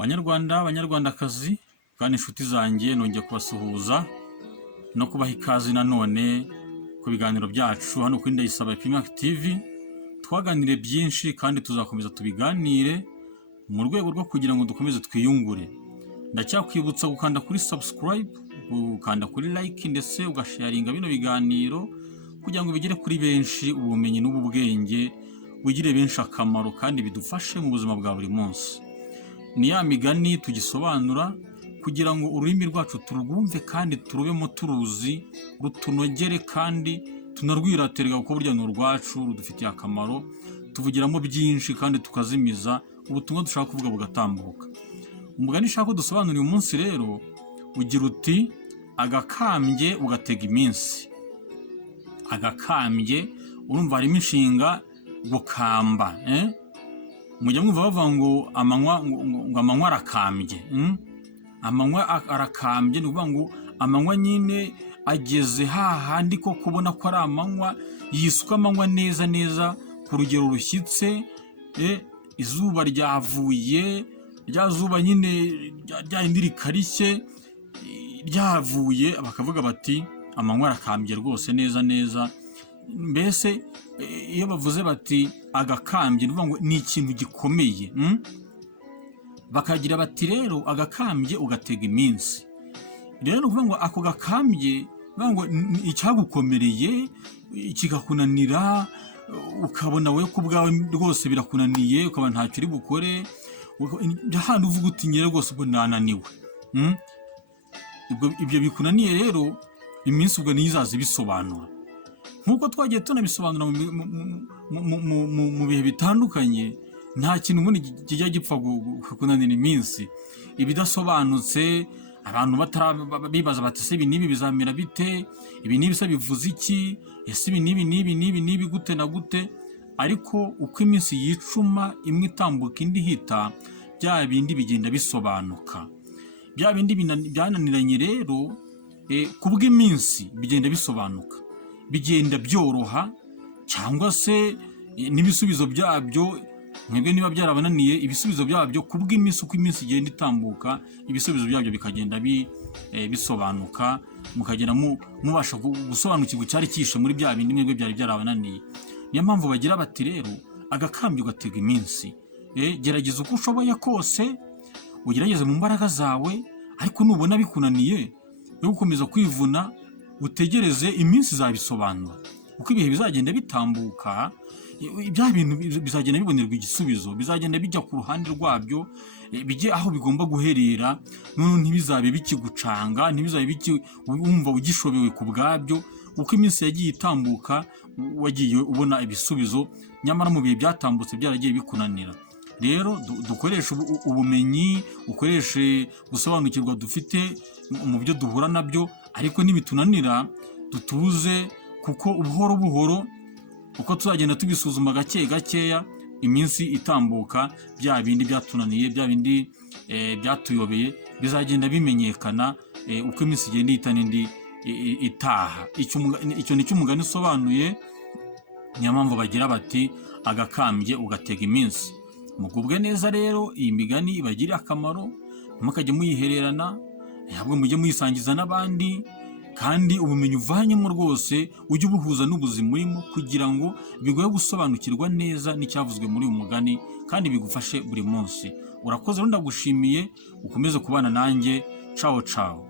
Banyarwanda, banyarwandakazi, kandi inshuti zanjye nongeye kubasuhuza no kubaha ikaze nanone ku biganiro byacu hano kuri Ndayisaba TV. Twaganire byinshi kandi tuzakomeza tubiganire mu rwego rwo kugira ngo dukomeze twiyungure. Ndacyakwibutsa gukanda kuri subscribe, gukanda kuri like ndetse ugasharinga bino biganiro kugira ngo bigere kuri benshi, ubumenyi n'ubwenge bugire benshi akamaro kandi bidufashe mu buzima bwa buri munsi. Ni ya migani tugisobanura kugira ngo ururimi rwacu turwumve kandi turubemo turuzi, rutunogere kandi tunarwiraterega kuko burya ni urwacu, rudufitiye akamaro, tuvugiramo byinshi kandi tukazimiza ubutumwa dushaka kuvuga bugatambuka. Umugani nshaka ko dusobanura uyu munsi rero ugira uti agakambye ugatega iminsi. Agakambye urumva harimo inshinga gukamba, mujya mwumva bavuga ngo amanywa arakambye. Amanywa arakambye ni ukuvuga ngo amanywa nyine ageze hahandi ko kubona ko ari amanywa, yisuka amanywa neza neza ku rugero rushyitse. Izuba ryavuye, rya zuba nyine rya rindi rikarishye ryavuye, bakavuga bati amanywa arakambye rwose neza neza. Mbese iyo bavuze bati agakambye ni ukuvuga ngo ni ikintu gikomeye. Bakagira bati rero agakambye ugatega iminsi. Rero ni ukuvuga ngo ako gakambye ngo icyagukomereye kikakunanira, ukabona we ku bwawe rwose birakunaniye, ukaba ntacyo uri bukore, hano uvuga uti nyere rwose ubwo nananiwe. Ibyo bikunaniye rero iminsi ubwo niyo izaza ibisobanura, nk'uko twagiye tunabisobanura mu bihe bitandukanye. Nta kintu ubundi kijya gipfa kunanira iminsi. Ibidasobanutse abantu bibaza bati ese ibi n'ibi bizamera bite, ibi n'ibi se bivuze iki, ese ibi n'ibi gute na gute. Ariko uko iminsi yicuma imwe itambuka indi hita, bya bindi bigenda bisobanuka. Bya bindi byananiranye rero kubw'iminsi bigenda bisobanuka, bigenda byoroha, cyangwa se n'ibisubizo byabyo mwebwe niba byarabananiye, ibisubizo byabyo kubw'iminsi, uko iminsi igenda itambuka ibisubizo byabyo bikagenda bisobanuka, mukagenda mubasha gusobanukirwa icyari kishe muri bya bindi mwebwe byari byarabananiye. Niyo mpamvu bagira bati rero agakambye ugatega iminsi. Gerageza uko ushoboye kose, ugerageze mu mbaraga zawe, ariko nubona bikunaniye yo gukomeza kwivuna, utegereze iminsi izabisobanura. Uko ibihe bizagenda bitambuka, ibya bintu bizagenda bibonerwa igisubizo, bizagenda bijya ku ruhande rwabyo, bijye aho bigomba guherera. None ntibizabe bikigucanga, ntibizabe wumva ugishobewe ku bwabyo. Uko iminsi yagiye itambuka wagiye ubona ibisubizo, nyamara mu bihe byatambutse byaragiye bikunanira. Rero dukoreshe ubumenyi, ukoreshe gusobanukirwa dufite mu byo duhura nabyo, ariko nibitunanira dutuze, kuko buhoro buhoro uko tuzagenda tubisuzuma gake gakeya, iminsi itambuka, bya bindi byatunaniye, bya bindi byatuyobeye bizagenda bimenyekana uko iminsi igenda ihita n'indi itaha. Icyo ni cyo umugani usobanuye. Niyo mpamvu bagira bati agakambye ugatega iminsi. Mugubwe neza rero, iyi migani ibagirire akamaro, ntimukajye muyihererana, ahubwo mujye muyisangiza n'abandi, kandi ubumenyi uvanyemo rwose ujye ubuhuza n'ubuzima urimo, kugira ngo bigoye gusobanukirwa neza n'icyavuzwe muri uyu mugani kandi bigufashe buri munsi. Urakoze rero, ndagushimiye, ukomeze kubana nanjye. Ciao ciao.